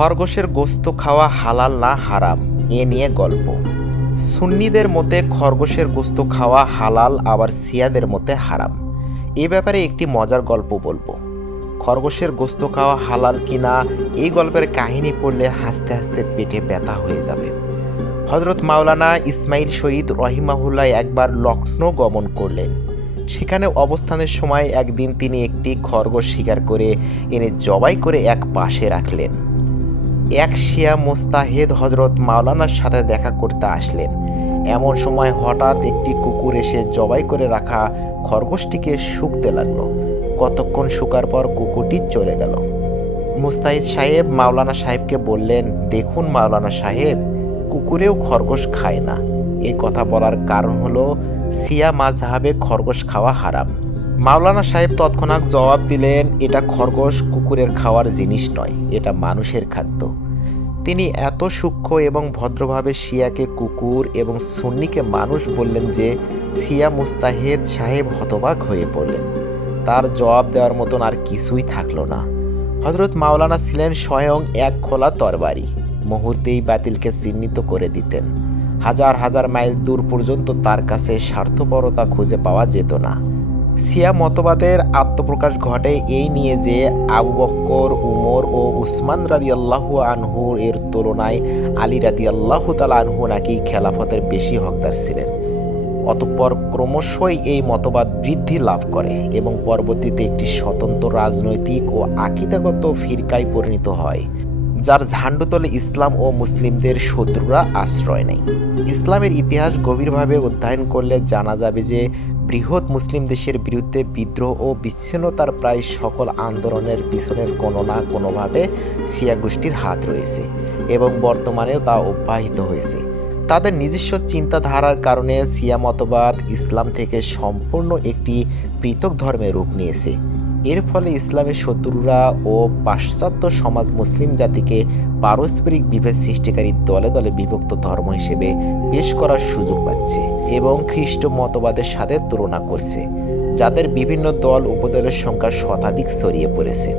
খরগোশের গোশত খাওয়া হালাল না হারাম এ নিয়ে গল্প। সুন্নিদের মতে খরগোশের গোশত খাওয়া হালাল, আবার শিয়াদের মতে হারাম। এ ব্যাপারে একটি মজার গল্প বলবো। খরগোশের গোশত খাওয়া হালাল কিনা এই গল্পের কাহিনী পড়লে হাসতে হাসতে পেটে ব্যথা হয়ে যাবে। হজরত মাওলানা ইসমাইল শহীদ রহিমাহুল্লাহ একবার লখনৌ গমন করলেন। সেখানে অবস্থানের সময় একদিন তিনি একটি খরগোশ শিকার করে এনে জবাই করে এক পাশে রাখলেন। এক শিয়া মোস্তাহেদ হজরত মাওলানার সাথে দেখা করতে আসলেন। এমন সময় হঠাৎ একটি কুকুর এসে জবাই করে রাখা খরগোশটিকে শুকতে লাগলো। কতক্ষণ শুকার পর কুকুরটি চলে গেল। মুস্তাহিদ সাহেব মাওলানা সাহেবকে বললেন, দেখুন মাওলানা সাহেব, কুকুরেও খরগোশ খায় না। এই কথা বলার কারণ হলো শিয়া মাযহাবে খরগোশ খাওয়া হারাম। মাওলানা সাহেব তৎক্ষণাৎ জবাব দিলেন, এটা খরগোশ কুকুরের খাওয়ার জিনিস নয়, এটা মানুষের খাদ্য। তিনি এত সূক্ষ্ম এবং ভদ্রভাবে শিয়াকে কুকুর এবং সুন্নিকে মানুষ বললেন যে শিয়া মুস্তাহেদ সাহেব হতবাক হয়ে পড়লেন। তার জবাব দেওয়ার মতন আর কিছুই থাকলো না। হজরত মাওলানা ছিলেন স্বয়ং এক খোলা তরবারি, মুহূর্তেই বাতিলকে চিহ্নিত করে দিতেন। হাজার হাজার মাইল দূর পর্যন্ত তার কাছে স্বার্থপরতা খুঁজে পাওয়া যেত না। শিয়া মতবাদের আত্মপ্রকাশ ঘটে এই নিয়ে যে আবু বক্কর, উমর ও উসমান রাদিয়াল্লাহু আনহু এর তুলনায় আলী রাদিয়াল্লাহু তাআলা আনহু নাকি খেলাফতের বেশি হকদার ছিলেন। অতঃপর ক্রমশই এই মতবাদ বৃদ্ধি লাভ করে এবং পরবর্তীতে একটি স্বতন্ত্র রাজনৈতিক ও আকীদাগত ফিরকায় পরিণত হয়, যার ঝান্ডুতলে ইসলাম ও মুসলিমদের শত্রুরা আশ্রয় নেয়। ইসলামের ইতিহাস গভীরভাবে অধ্যয়ন করলে জানা যাবে যে বৃহৎ মুসলিম দেশের বিরুদ্ধে বিদ্রোহ ও বিচ্ছিন্নতার প্রায় সকল আন্দোলনের পিছনের কোনো না কোনোভাবে শিয়া গোষ্ঠীর হাত রয়েছে এবং বর্তমানেও তা অব্যাহত হয়েছে। তাদের নিজস্ব চিন্তাধারার কারণে শিয়া মতবাদ ইসলাম থেকে সম্পূর্ণ একটি পৃথক ধর্মে রূপ নিয়েছে। এর ফলে ইসলামের শত্রুরা ও পাশ্চাত্য সমাজ মুসলিম জাতিকে পারস্পরিক বিভেদ সৃষ্টিকারী দলে দলে বিভক্ত ধর্ম হিসেবে পেশ করার সুযোগ পাচ্ছে এবং খ্রিস্ট মতবাদের সাথে তুলনা করছে, যাদের বিভিন্ন দল উপদলের সংখ্যা শতাধিক ছড়িয়ে পড়েছে।